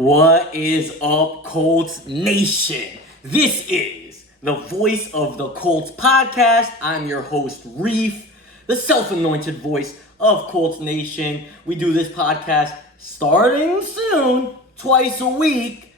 What is up, Colts Nation? This is the Voice of the Colts podcast. I'm your host, Reef, the self-anointed voice of Colts Nation. We do this podcast starting soon, twice a week.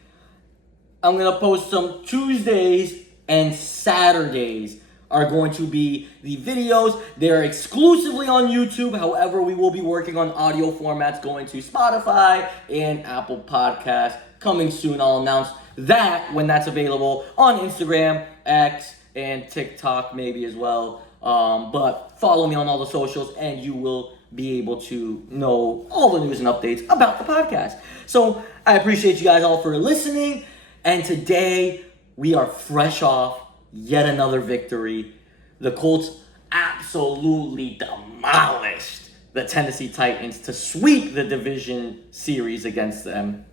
I'm going to post some Tuesdays and Saturdays are going to be the videos. They're exclusively on YouTube. However, we will be working on audio formats going to Spotify and Apple Podcasts coming soon. I'll announce that when that's available on Instagram, X, and TikTok maybe as well. But follow me on all the socials and you will be able to know all the news and updates about the podcast. So I appreciate you guys all for listening. And today we are fresh off yet another victory. The Colts absolutely demolished the Tennessee Titans to sweep the division series against them.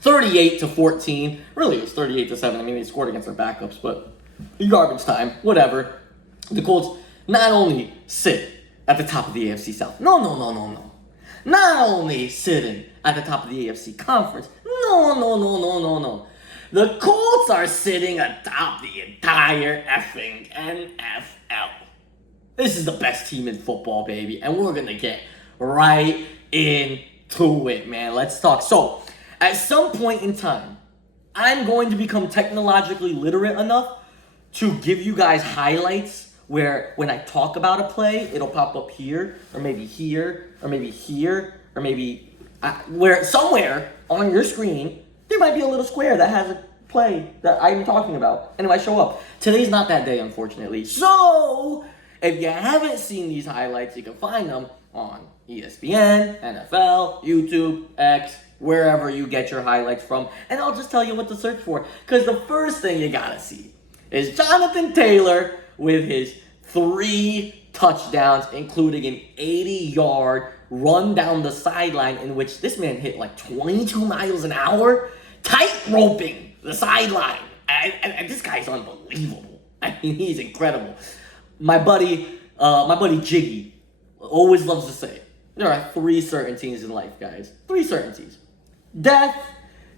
38-14. Really, it was 38-7. I mean, they scored against their backups, but garbage time, whatever. The Colts not only sit at the top of the AFC South. No. Not only sitting at the top of the AFC Conference. No. The Colts are sitting atop the entire effing NFL. This is the best team in football, baby. And we're going to get right into it, man. Let's talk. So, at some point in time, I'm going to become technologically literate enough to give you guys highlights where when I talk about a play, it'll pop up here, or maybe here, or maybe here, or maybe where somewhere on your screen, there might be a little square that has a play that I'm talking about, and it might show up. Today's not that day, unfortunately. So, if you haven't seen these highlights, you can find them on ESPN, NFL, YouTube, X, wherever you get your highlights from, and I'll just tell you what to search for, because the first thing you gotta see is Jonathan Taylor with his 3 touchdowns, including an 80-yard run down the sideline in which this man hit like 22 miles an hour, tight-roping the sideline. And this guy's unbelievable. I mean, he's incredible. My buddy Jiggy always loves to say, there are 3 certainties in life, guys. 3 certainties. Death,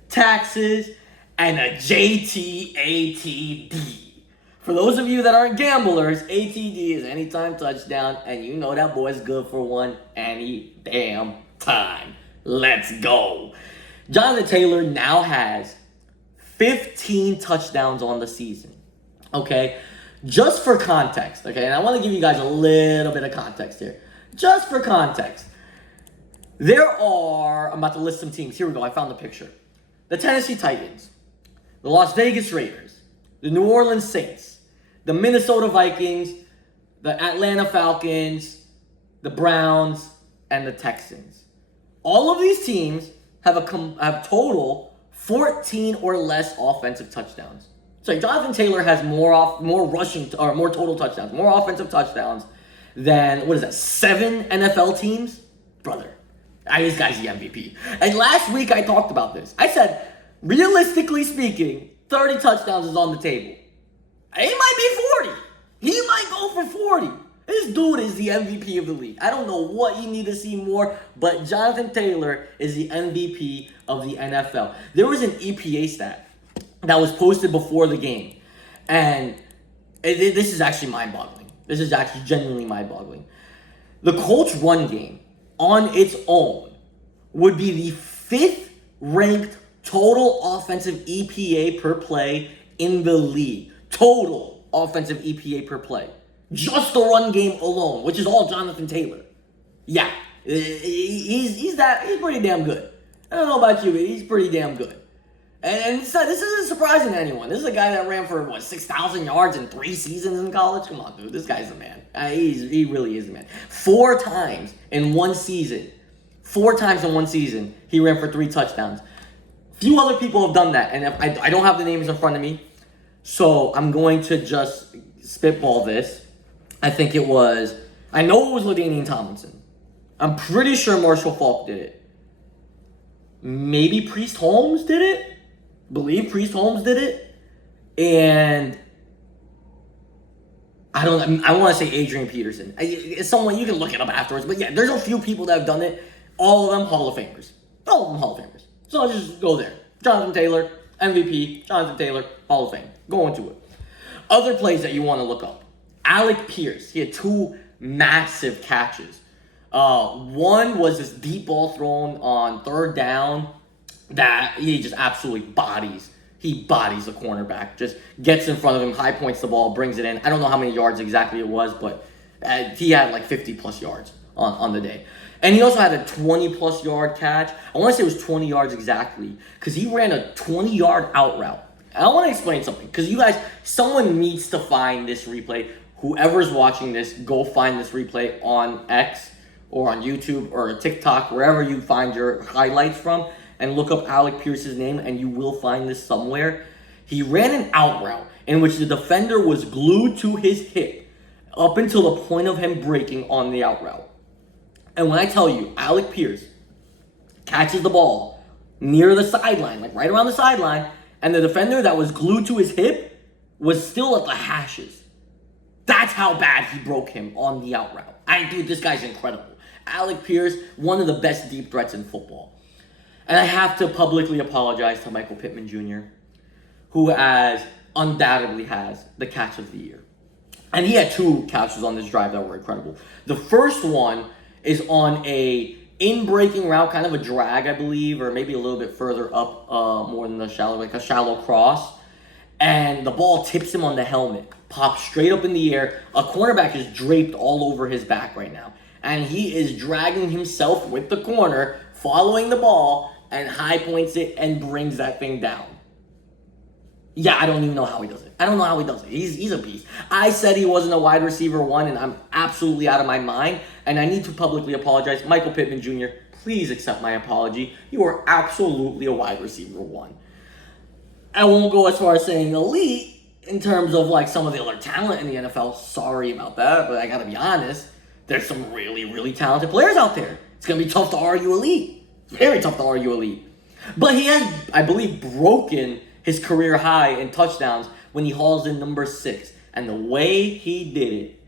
taxes, and a JTATD. For those of you that aren't gamblers, ATD is anytime touchdown, and you know that boy's good for one any damn time. Let's go. Jonathan Taylor now has 15 touchdowns on the season. Okay? Just for context, okay? And I want to give you guys a little bit of context here. Just for context. I'm about to list some teams. Here we go. I found the picture. The Tennessee Titans, the Las Vegas Raiders, the New Orleans Saints, the Minnesota Vikings, the Atlanta Falcons, the Browns, and the Texans. All of these teams have total 14 or less offensive touchdowns. So Jonathan Taylor has more total touchdowns, more offensive touchdowns than 7 NFL teams? Brother, this guy's the MVP. And last week I talked about this. I said, realistically speaking, 30 touchdowns is on the table. He might be 40. He might go for 40. This dude is the MVP of the league. I don't know what you need to see more, but Jonathan Taylor is the MVP of the NFL. There was an EPA stat that was posted before the game, and this is actually mind-boggling. This is actually genuinely mind-boggling. The Colts run game on its own would be the 5th ranked total offensive EPA per play in the league. Total offensive EPA per play. Just the run game alone, which is all Jonathan Taylor. Yeah, he's pretty damn good. I don't know about you, but he's pretty damn good. And this isn't surprising to anyone. This is a guy that ran for 6,000 yards in 3 seasons in college. Come on, dude, this guy's the man. He really is the man. 4 times in one season, he ran for 3 touchdowns. Few other people have done that, and I don't have the names in front of me, so I'm going to just spitball this. I know it was LaDainian Tomlinson. I'm pretty sure Marshall Faulk did it. Maybe Priest Holmes did it. Believe Priest Holmes did it. And I want to say Adrian Peterson. It's someone, you can look it up afterwards. But yeah, there's a few people that have done it. All of them Hall of Famers. So I'll just go there. Jonathan Taylor, MVP, Jonathan Taylor, Hall of Fame. Go into it. Other plays that you want to look up. Alec Pierce, he had 2 massive catches. One was this deep ball thrown on 3rd down that he just absolutely bodies. He bodies the cornerback, just gets in front of him, high points the ball, brings it in. I don't know how many yards exactly it was, but he had like 50 plus yards on the day. And he also had a 20 plus yard catch. I want to say it was 20 yards exactly, because he ran a 20-yard out route. And I want to explain something, because you guys, someone needs to find this replay. Whoever's watching this, go find this replay on X or on YouTube or TikTok, wherever you find your highlights from, and look up Alec Pierce's name, and you will find this somewhere. He ran an out route in which the defender was glued to his hip up until the point of him breaking on the out route. And when I tell you, Alec Pierce catches the ball near the sideline, like right around the sideline, and the defender that was glued to his hip was still at the hashes. That's how bad he broke him on the out route. Dude, this guy's incredible. Alec Pierce, one of the best deep threats in football. And I have to publicly apologize to Michael Pittman Jr., who undoubtedly has the catch of the year. And he had 2 catches on this drive that were incredible. The first one is on a in-breaking route, kind of a drag, I believe, or maybe a little bit further up, more than a shallow cross. And the ball tips him on the helmet, pops straight up in the air. A cornerback is draped all over his back right now. And he is dragging himself with the corner, following the ball, and high points it and brings that thing down. Yeah, I don't even know how he does it. I don't know how he does it. He's a beast. I said he wasn't a wide receiver 1, and I'm absolutely out of my mind. And I need to publicly apologize. Michael Pittman Jr., please accept my apology. You are absolutely a wide receiver 1. I won't go as far as saying elite in terms of like some of the other talent in the NFL. Sorry about that, but I gotta be honest. There's some really, really talented players out there. It's gonna be tough to argue elite. Very tough to argue elite. But he has, I believe, broken his career high in touchdowns when he hauls in number 6. And the way he did it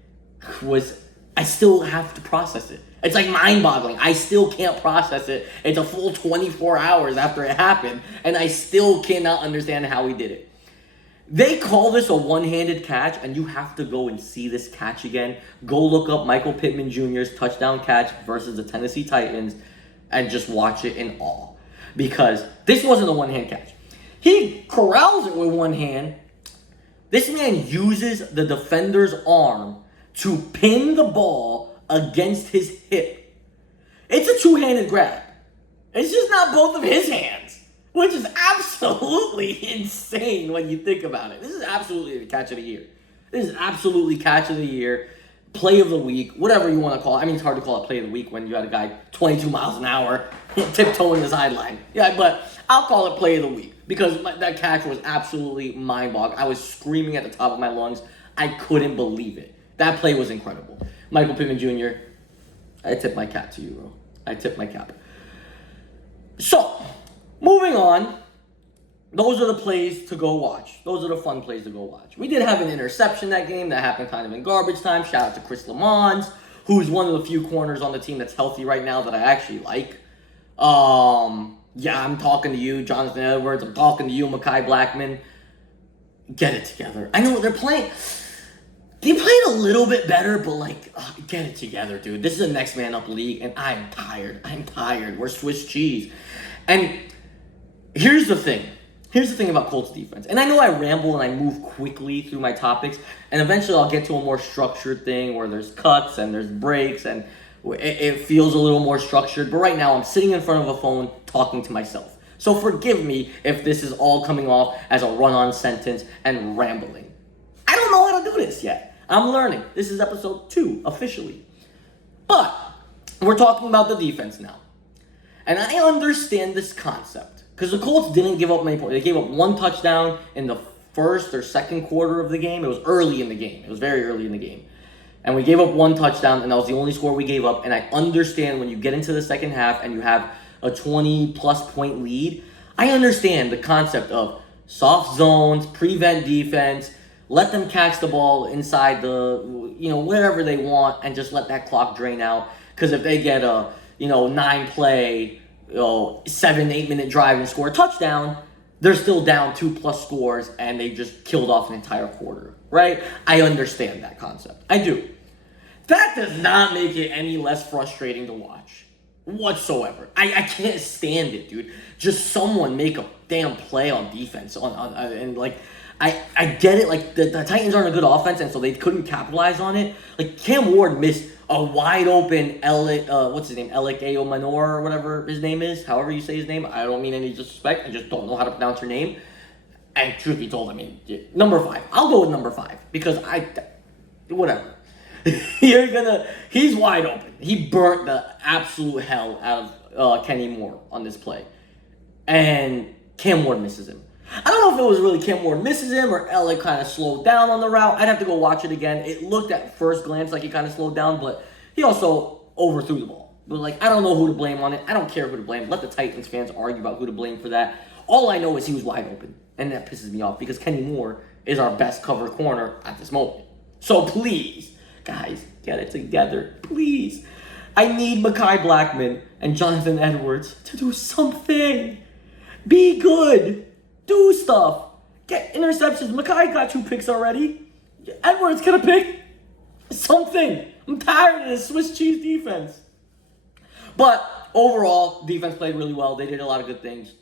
was, I still have to process it. It's like mind-boggling. I still can't process it. It's a full 24 hours after it happened, and I still cannot understand how he did it. They call this a one-handed catch, and you have to go and see this catch again. Go look up Michael Pittman Jr.'s touchdown catch versus the Tennessee Titans and just watch it in awe. Because this wasn't a one-hand catch. He corrals it with one hand. This man uses the defender's arm to pin the ball against his hip. It's a two-handed grab. It's just not both of his hands, which is absolutely insane when you think about it. This is absolutely the catch of the year. This is absolutely catch of the year, play of the week, whatever you want to call it. I mean, it's hard to call it play of the week when you had a guy 22 miles an hour tiptoeing the sideline. Yeah, but I'll call it play of the week because that catch was absolutely mind-boggling. I was screaming at the top of my lungs. I couldn't believe it. That play was incredible. Michael Pittman Jr., I tip my cap to you, bro. I tip my cap. So, moving on, those are the plays to go watch. Those are the fun plays to go watch. We did have an interception that game that happened kind of in garbage time. Shout out to Chris Lamons, who's one of the few corners on the team that's healthy right now that I actually like. Yeah, I'm talking to you, Jonathan Edwards. I'm talking to you, Mekhi Blackman. Get it together. I know they're playing. They played a little bit better, but get it together, dude. This is a next man up league, and I'm tired. We're Swiss cheese. And here's the thing. Here's the thing about Colts defense. And I know I ramble and I move quickly through my topics, and eventually I'll get to a more structured thing where there's cuts and there's breaks, and it feels a little more structured. But right now I'm sitting in front of a phone talking to myself. So forgive me if this is all coming off as a run-on sentence and rambling. I don't know how to do this yet. I'm learning. This is episode 2, officially. But we're talking about the defense now. And I understand this concept. Because the Colts didn't give up many points. They gave up one touchdown in the first or second quarter of the game. It was early in the game. It was very early in the game. And we gave up one touchdown, and that was the only score we gave up. And I understand when you get into the second half and you have a 20-plus point lead, I understand the concept of soft zones, prevent defense, let them catch the ball inside the, wherever they want, and just let that clock drain out. Because if they get a, 9-play, 7-8 minute drive and score a touchdown, they're still down 2+ scores and they just killed off an entire quarter, right? I understand that concept. I do. That does not make it any less frustrating to watch whatsoever. I can't stand it, dude. Just someone make a damn play on defense and like I get it. Like the Titans aren't a good offense, and so they couldn't capitalize on it. Like Cam Ward missed a wide open what's his name, Alec Manor or whatever his name is. However you say his name, I don't mean any disrespect. I just don't know how to pronounce her name. And truth be told, I mean number 5. I'll go with number 5 because whatever. He's wide open. He burnt the absolute hell out of Kenny Moore on this play, and Cam Ward misses him. I don't know if it was really Cam Ward misses him or Alec kind of slowed down on the route. I'd have to go watch it again. It looked at first glance like he kind of slowed down, but he also overthrew the ball. But like, I don't know who to blame on it. I don't care who to blame. Let the Titans fans argue about who to blame for that. All I know is he was wide open, and that pisses me off because Kenny Moore is our best cover corner at this moment. So please, guys, get it together, please. I need Mekhi Blackmon and Jonathan Edwards to do something. Be good. Do stuff. Get interceptions. Mekhi got 2 picks already. Edwards could have picked something. I'm tired of this Swiss cheese defense. But overall, defense played really well. They did a lot of good things.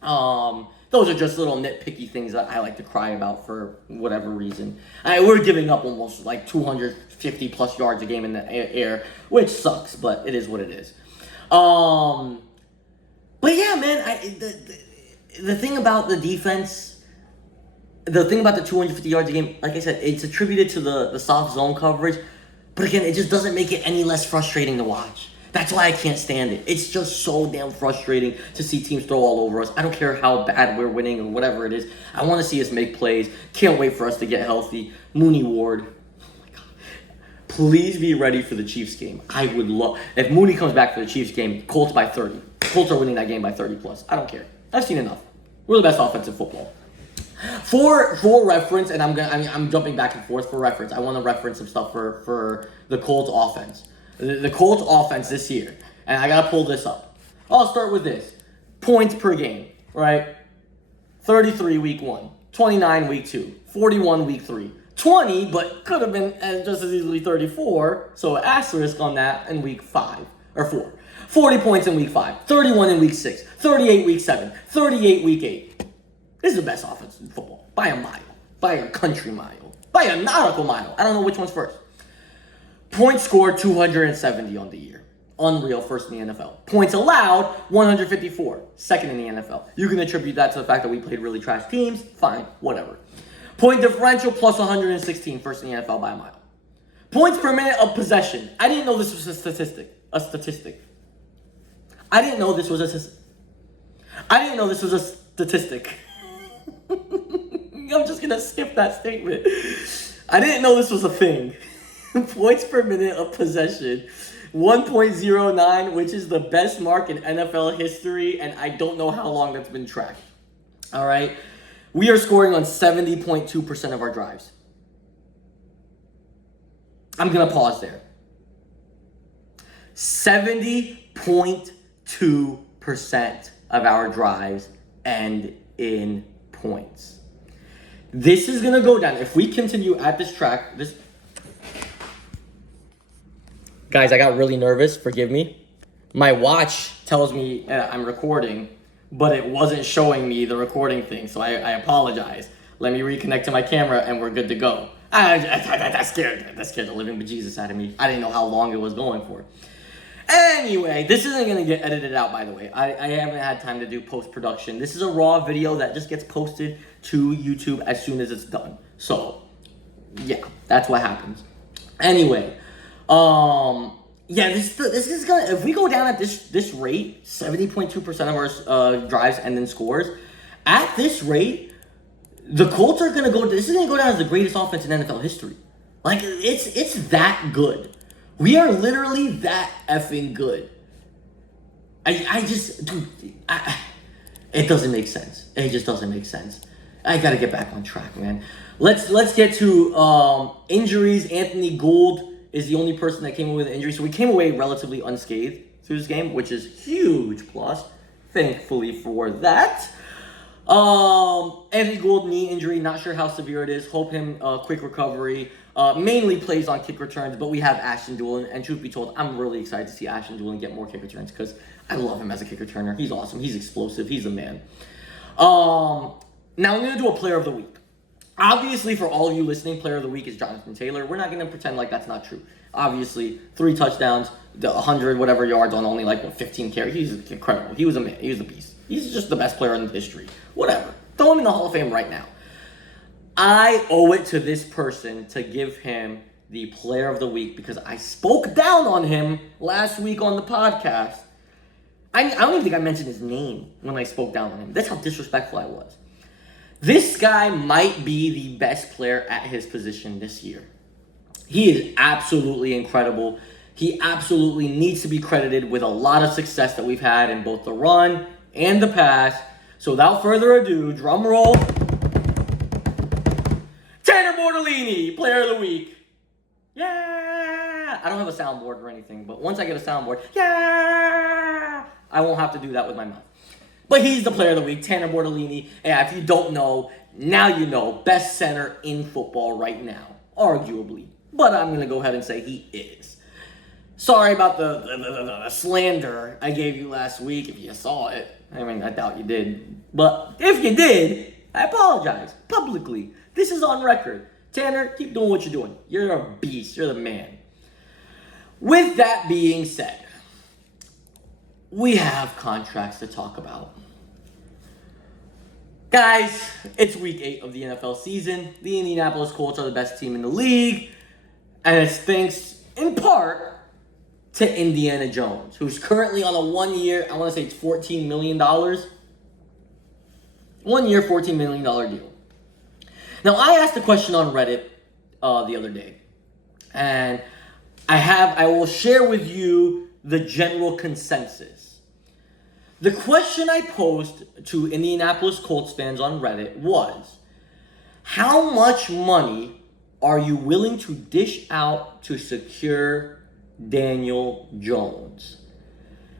Those are just little nitpicky things that I like to cry about for whatever reason. We're giving up almost like 250 plus yards a game in the air, which sucks, but it is what it is. But yeah, man, the thing about the defense, the thing about the 250 yards a game, like I said, it's attributed to the soft zone coverage. But again, it just doesn't make it any less frustrating to watch. That's why I can't stand it. It's just so damn frustrating to see teams throw all over us. I don't care how bad we're winning or whatever it is. I want to see us make plays. Can't wait for us to get healthy. Mooney Ward. Oh my God. Please be ready for the Chiefs game. I would love... If Mooney comes back for the Chiefs game, Colts by 30. Colts are winning that game by 30 plus. I don't care. I've seen enough. We're the best offense in football. For reference, and I'm jumping back and forth for reference. I want to reference some stuff for the Colts offense. The Colts offense this year, and I got to pull this up. I'll start with this. Points per game, right? 33 week 1, 29 week 2, 41 week 3, 20, but could have been just as easily 34, so asterisk on that in week 5, or 4. 40 points in week 5, 31 in week 6, 38 week 7, 38 week 8. This is the best offense in football, by a mile, by a country mile, by a nautical mile. I don't know which one's first. Points scored, 270 on the year. Unreal, first in the NFL. Points allowed, 154, second in the NFL. You can attribute that to the fact that we played really trash teams. Fine, whatever. Point differential, plus 116, first in the NFL by a mile. Points per minute of possession. I didn't know this was a statistic. I didn't know this was a statistic. I'm just going to skip that statement. I didn't know this was a thing. Points per minute of possession, 1.09, which is the best mark in NFL history, and I don't know how long that's been tracked. All right? We are scoring on 70.2% of our drives. I'm going to pause there. 70.2% of our drives end in points. This is going to go down. If we continue at this track, Guys, I got really nervous. Forgive me. My watch tells me I'm recording, but it wasn't showing me the recording thing, so I apologize. Let me reconnect to my camera, and we're good to go. That scared the living bejesus out of me. I didn't know how long it was going for. Anyway, this isn't going to get edited out, by the way. I haven't had time to do post-production. This is a raw video that just gets posted to YouTube as soon as it's done. So, yeah, that's what happens. Anyway, this is gonna, if we go down at this rate, 70.2% of our drives end in scores, at this rate, the Colts are gonna this is gonna go down as the greatest offense in NFL history. Like, it's that good. We are literally that effing good. It doesn't make sense. It just doesn't make sense. I gotta get back on track, man. Let's get to injuries. Anthony Gould is the only person that came away with an injury, so we came away relatively unscathed to this game, which is huge plus. Thankfully for that. Anthony Gould knee injury, not sure how severe it is. Hope him quick recovery. Mainly plays on kick returns, but we have Ashton Doolin, and truth be told, I'm really excited to see Ashton Doolin get more kick returns because I love him as a kick returner. He's awesome. He's explosive. He's a man. Now I'm going to do a player of the week. Obviously, for all of you listening, player of the week is Jonathan Taylor. We're not going to pretend like that's not true. Obviously, 3 touchdowns, 100 whatever yards on only 15 carries. He's incredible. He was a man. He was a beast. He's just the best player in history. Whatever. Throw him in the Hall of Fame right now. I owe it to this person to give him the player of the week because I spoke down on him last week on the podcast. I don't even think I mentioned his name when I spoke down on him. That's how disrespectful I was. This guy might be the best player at his position this year. He is absolutely incredible. He absolutely needs to be credited with a lot of success that we've had in both the run and the pass. So without further ado, drum roll. Tanner Bortolini, player of the week. Yeah! I don't have a soundboard or anything, but once I get a soundboard, yeah! I won't have to do that with my mouth. But he's the player of the week, Tanner Bortolini. And if you don't know, now you know. Best center in football right now, arguably. But I'm going to go ahead and say he is. Sorry about the slander I gave you last week if you saw it. I mean, I doubt you did. But if you did, I apologize publicly. This is on record. Tanner, keep doing what you're doing. You're a beast. You're the man. With that being said, we have contracts to talk about. Guys, it's week 8 of the NFL season. The Indianapolis Colts are the best team in the league. And it's thanks, in part, to Indiana Jones, who's currently on a 1-year, I want to say it's $14 million. 1 year, $14 million deal. Now, I asked a question on Reddit the other day. And I will share with you the general consensus. The question I posed to Indianapolis Colts fans on Reddit was, how much money are you willing to dish out to secure Daniel Jones?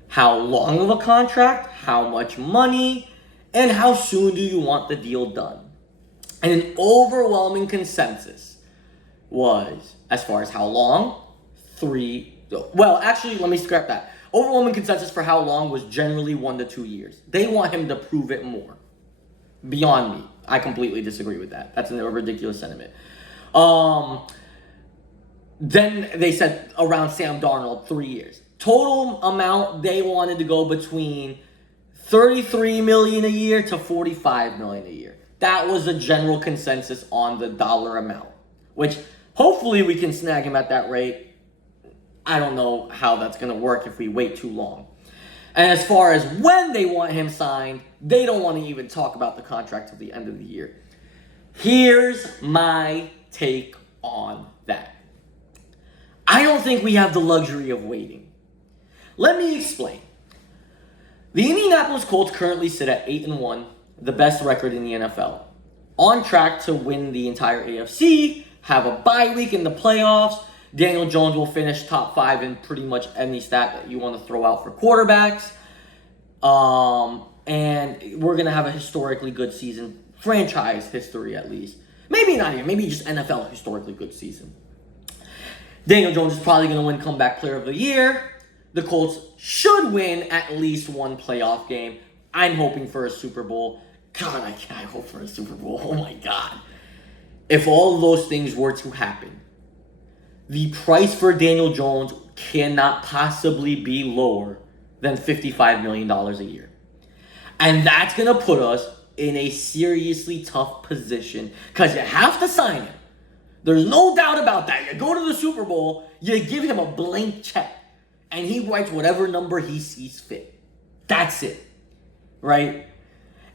How long of a contract, how much money, and how soon do you want the deal done? And an overwhelming consensus was, as far as how long, let me scrap that. Overwhelming consensus for how long was generally 1 to 2 years. They want him to prove it more. Beyond me. I completely disagree with that. That's a ridiculous sentiment. Then they said around Sam Darnold, 3 years. Total amount, they wanted to go between $33 million a year to $45 million a year. That was a general consensus on the dollar amount, which hopefully we can snag him at that rate. I don't know how that's going to work if we wait too long. And as far as when they want him signed, they don't want to even talk about the contract till the end of the year. Here's my take on that. I don't think we have the luxury of waiting. Let me explain. The Indianapolis Colts currently sit at 8-1, the best record in the NFL. On track to win the entire AFC, have a bye week in the playoffs. Daniel Jones will finish top 5 in pretty much any stat that you want to throw out for quarterbacks. And we're going to have a historically good season. Franchise history, at least. Maybe not even. Maybe just NFL historically good season. Daniel Jones is probably going to win Comeback Player of the Year. The Colts should win at least one playoff game. I'm hoping for a Super Bowl. God, I hope for a Super Bowl. Oh, my God. If all of those things were to happen, the price for Daniel Jones cannot possibly be lower than $55 million a year. And that's going to put us in a seriously tough position because you have to sign him. There's no doubt about that. You go to the Super Bowl, you give him a blank check, and he writes whatever number he sees fit. That's it, right?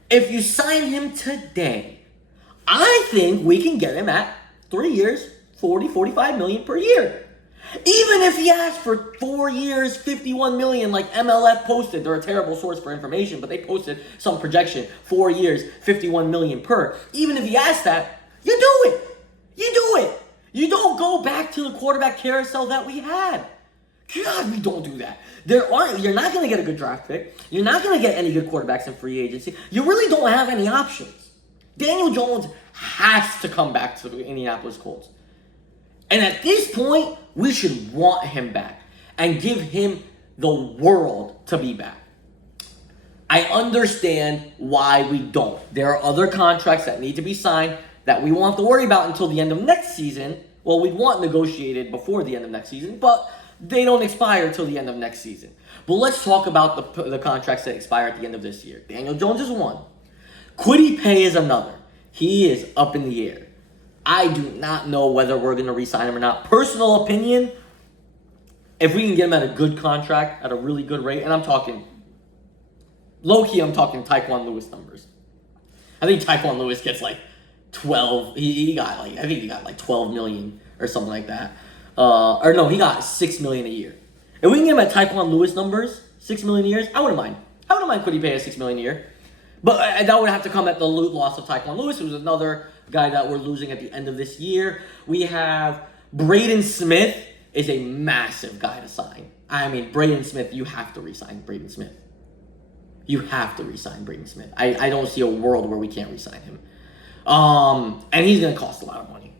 If you sign him today, I think we can get him at 3 years, $45 million per year. Even if he asks for 4 years, $51 million, like MLF posted. They're a terrible source for information, but they posted some projection, 4 years, $51 million per. Even if he asks that, you do it. You do it. You don't go back to the quarterback carousel that we had. God, we don't do that. You're not going to get a good draft pick. You're not going to get any good quarterbacks in free agency. You really don't have any options. Daniel Jones has to come back to the Indianapolis Colts. And at this point, we should want him back and give him the world to be back. I understand why we don't. There are other contracts that need to be signed that we won't have to worry about until the end of next season. Well, we'd want negotiated before the end of next season, but they don't expire until the end of next season. But let's talk about the contracts that expire at the end of this year. Daniel Jones is one. Kwity Paye is another. He is up in the air. I do not know whether we're going to re-sign him or not. Personal opinion, if we can get him at a good contract, at a really good rate, and I'm talking, low-key, I'm talking Tyquan Lewis numbers. I think Tyquan Lewis gets like 12, he got like, I think he got like 12 million or something like that. Or no, he got 6 million a year. If we can get him at Tyquan Lewis numbers, 6 million a year, I wouldn't mind. I wouldn't mind Kwity Paye at 6 million a year. But that would have to come at the loss of Tyquan Lewis, who's another guy that we're losing at the end of this year. We have Braden Smith is a massive guy to sign. I mean, Braden Smith, you have to re-sign Braden Smith. You have to re-sign Braden Smith. I don't see a world where we can't re-sign him. And he's going to cost a lot of money.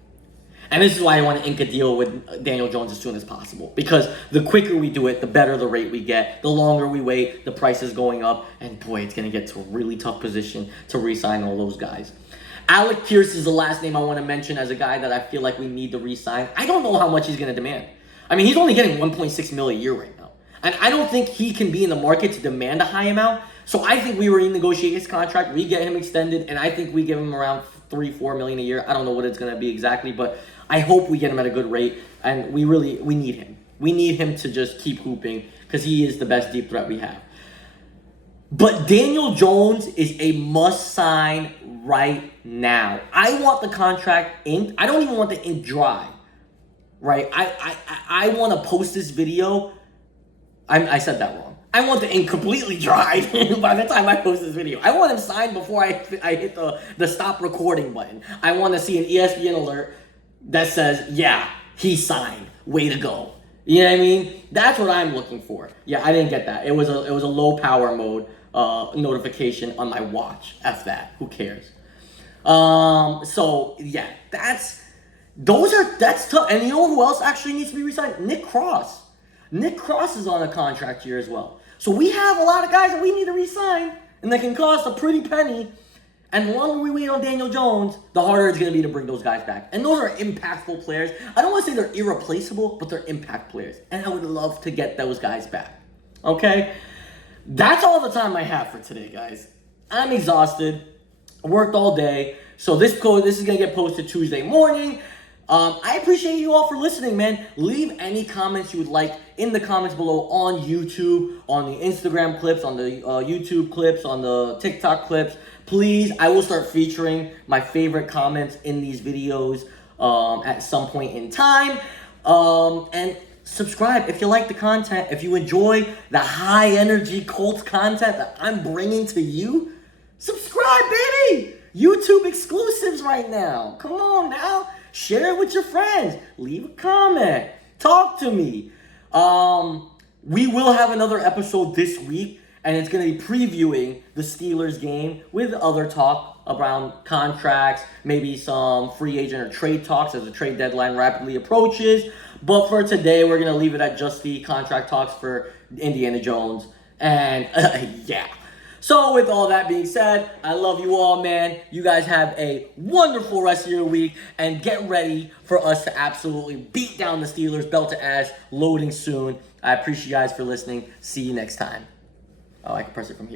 And this is why I want to ink a deal with Daniel Jones as soon as possible. Because the quicker we do it, the better the rate we get. The longer we wait, the price is going up. And boy, it's going to get to a really tough position to re-sign all those guys. Alec Pierce is the last name I want to mention as a guy that I feel like we need to re-sign. I don't know how much he's going to demand. I mean, he's only getting $1.6 million a year right now. And I don't think he can be in the market to demand a high amount. So I think we renegotiate his contract. We get him extended. And I think we give him around $3-4 million a year. I don't know what it's going to be exactly, but I hope we get him at a good rate, and we need him. We need him to just keep hooping because he is the best deep threat we have. But Daniel Jones is a must-sign right now. I want the contract inked. I don't even want the ink dry, right? I want to post this video. I said that wrong. I want the ink completely dried by the time I post this video. I want him signed before I hit the stop recording button. I want to see an ESPN alert that says, yeah, he signed. Way to go. You know what I mean? That's what I'm looking for. Yeah, I didn't get that. It was a low power mode notification on my watch. F that. Who cares? So yeah, that's tough. And you know who else actually needs to be re-signed? Nick Cross. Nick Cross is on a contract here as well. So we have a lot of guys that we need to re-sign, and they can cost a pretty penny. And the longer we wait on Daniel Jones, the harder it's going to be to bring those guys back. And those are impactful players. I don't want to say they're irreplaceable, but they're impact players. And I would love to get those guys back. Okay? That's all the time I have for today, guys. I'm exhausted. I worked all day. So this is going to get posted Tuesday morning. I appreciate you all for listening, man. Leave any comments you would like in the comments below on YouTube, on the Instagram clips, on the YouTube clips, on the TikTok clips. Please, I will start featuring my favorite comments in these videos at some point in time. And subscribe if you like the content. If you enjoy the high-energy Colts content that I'm bringing to you, subscribe, baby! YouTube exclusives right now. Come on now. Share it with your friends. Leave a comment. Talk to me. We will have another episode this week, and it's going to be previewing the Steelers game with other talk around contracts, maybe some free agent or trade talks as the trade deadline rapidly approaches. But for today, we're going to leave it at just the contract talks for Indiana Jones. And yeah. So with all that being said, I love you all, man. You guys have a wonderful rest of your week, and get ready for us to absolutely beat down the Steelers, belt to ass, loading soon. I appreciate you guys for listening. See you next time. Oh, I can press it from here.